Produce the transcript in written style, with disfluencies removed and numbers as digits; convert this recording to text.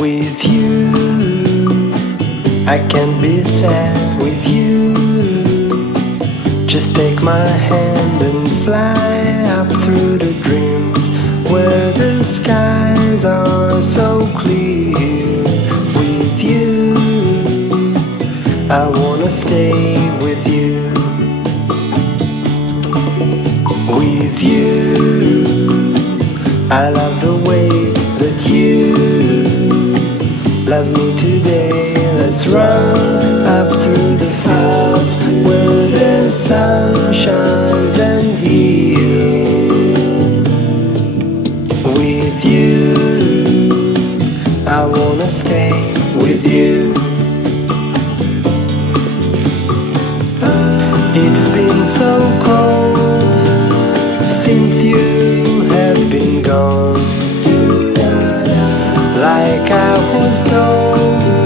With you, I can't be sad with you. Just take my hand and fly up through the dreams where the skies are so clear. With you, I wanna stay with you. With you, I love the way that you love me today. Let's run up through the fields where the sun shines and heals. With you, I wanna stay with you. It's been so cold since you have been gone. Like I was told,